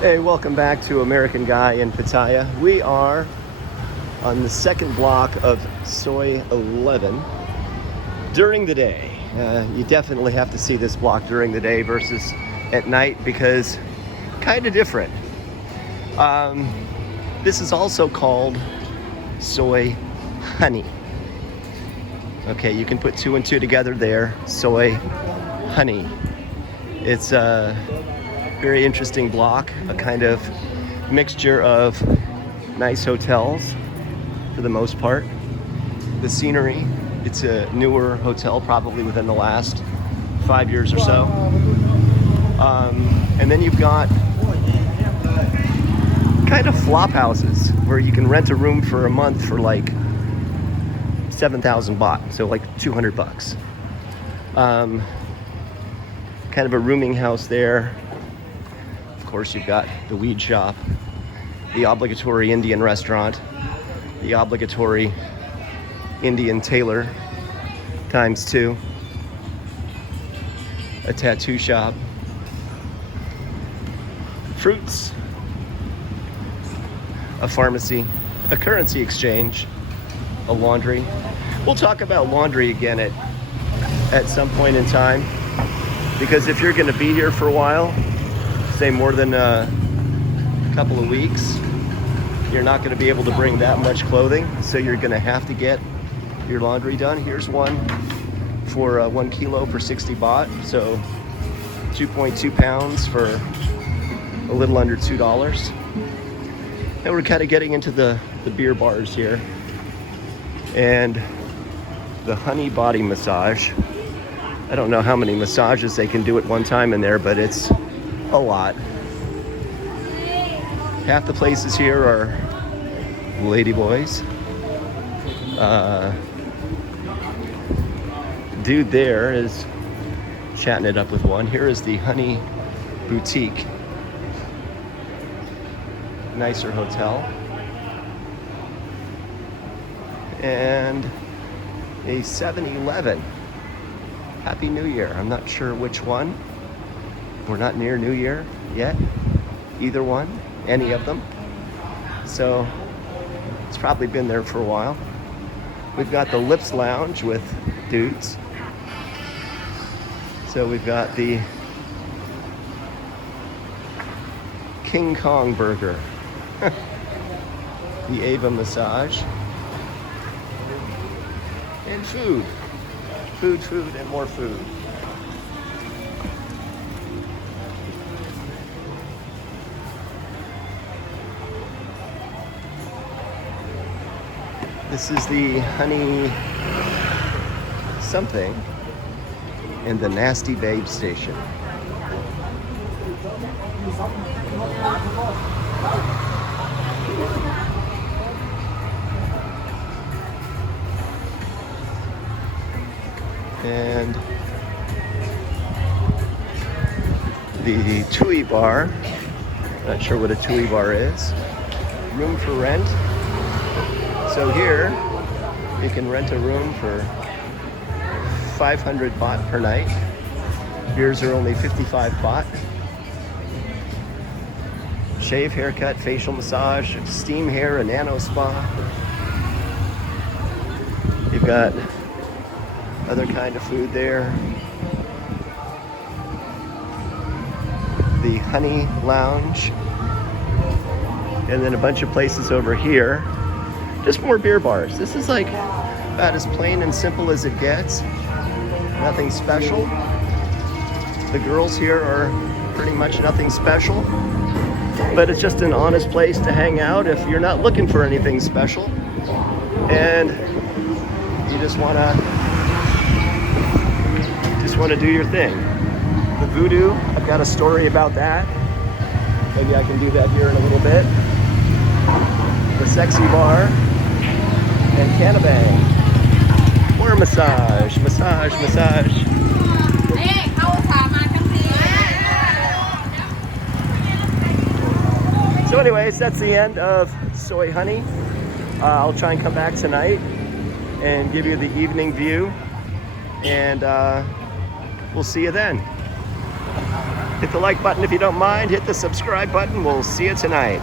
Hey, welcome back to American Guy in Pattaya. We are on the second block of Soi 11 during the day. You definitely have to see this block during the day versus at night because kind of different. This is also called Soi Honey. Okay, you can put two and two together there. Soi Honey. It's a very interesting block, a kind of mixture of nice hotels for the most part. The scenery, it's a newer hotel probably within the last 5 years or so. And then you've got kind of flop houses where you can rent a room for a month for like 7,000 baht, so like 200 bucks. Kind of a rooming house there. Of course, you've got the weed shop, the obligatory Indian restaurant, the obligatory Indian tailor times two, a tattoo shop, fruits, a pharmacy, a currency exchange, a laundry. We'll talk about laundry again at some point in time, because if you're going to be here for a while, say more than a couple of weeks, you're not going to be able to bring that much clothing, so you're going to have to get your laundry done. Here's one for 1 kilo for 60 baht, so 2.2 pounds for a little under $2. And we're kind of getting into the beer bars here. And the honey body massage. I don't know how many massages they can do at one time in there, but it's a lot. Half the places here are ladyboys. Dude there is chatting it up with one. Here is the Honey Boutique. Nicer hotel. And a 7-Eleven. Happy New Year. I'm not sure which one. We're not near New Year yet. Either one, any of them. So it's probably been there for a while. We've got the Lips Lounge with dudes. So we've got the King Kong burger. The Ava massage. And food. Food, and more food. This is the Honey something in the Nasty Babe station. And the Tui bar, not sure what a Tui bar is. Room for rent. So here, you can rent a room for 500 baht per night. Beers are only 55 baht. Shave, haircut, facial massage, steam hair, a nano spa. You've got other kind of food there. The Honey Lounge. And then a bunch of places over here. Just more beer bars. This is like about as plain and simple as it gets. Nothing special. The girls here are pretty much nothing special. But it's just an honest place to hang out if you're not looking for anything special. And you just want to do your thing. The voodoo, I've got a story about that. Maybe I can do that here in a little bit. The sexy bar and Cannabang. More massage. So anyways, that's the end of Soi Honey. I'll try and come back tonight and give you the evening view. And we'll see you then. Hit the like button if you don't mind. Hit the subscribe button. We'll see you tonight.